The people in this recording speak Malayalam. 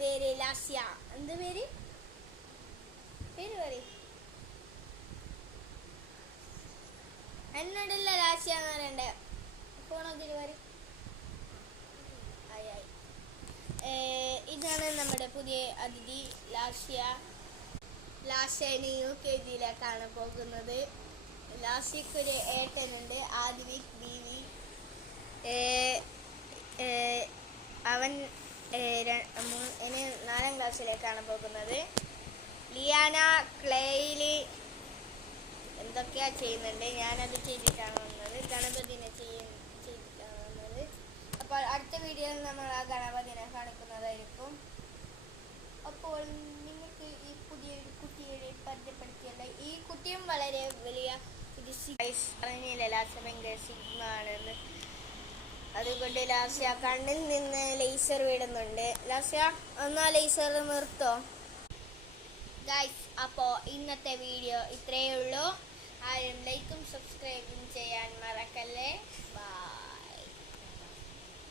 പേര് ലാസ്യ. എന്ത് പേര്? പേര് പറയും. എന്നോടുള്ള ലാസ്യ എന്ന് പറയണ്ടേ. ഫോണൊക്കെ വരും. ഇതാണ് നമ്മുടെ പുതിയ അതിഥി ലാസ്യ. ലാസ്യന് UKG-യിലേക്കാണ് പോകുന്നത്. ലാസ്യക്കൊരു ഏട്ടനുണ്ട്, ആദിവിക് ബീവി. അവൻ 4ാം ക്ലാസ്സിലേക്കാണ് പോകുന്നത്. ലിയാന ക്ലേയിൽ എന്തൊക്കെയാ ചെയ്യുന്നുണ്ട്. ഞാനത് ചെയ്തിട്ടാണ് വന്നത്. ഗണപതിനെ ചെയ്തിട്ടാണ് വന്നത്. അപ്പോൾ അടുത്ത വീഡിയോയിൽ നമ്മൾ ആ ഗണപതിനെ കാണിക്കുന്നതായിരിക്കും. അപ്പോൾ നിങ്ങൾക്ക് ഈ പുതിയൊരു കുട്ടിയെ പരിചയപ്പെടുത്തിയല്ല. ഈ കുട്ടിയും വളരെ വലിയ പറഞ്ഞില്ല ലാസ്യ ഭയങ്കര സിഗ്മ ആണെന്ന്. അതുകൊണ്ട് ലാസ്യ കണ്ണിൽ നിന്ന് ലേസർ വിടുന്നുണ്ട്. ലാസ്യ ഒന്നാ ലേസർ നിർത്തോ ഗൈസ്. അപ്പോൾ ഇന്നത്തെ വീഡിയോ ഇത്രയേ ഉള്ളൂ. ആരും ലൈക്കും സബ്സ്ക്രൈബ്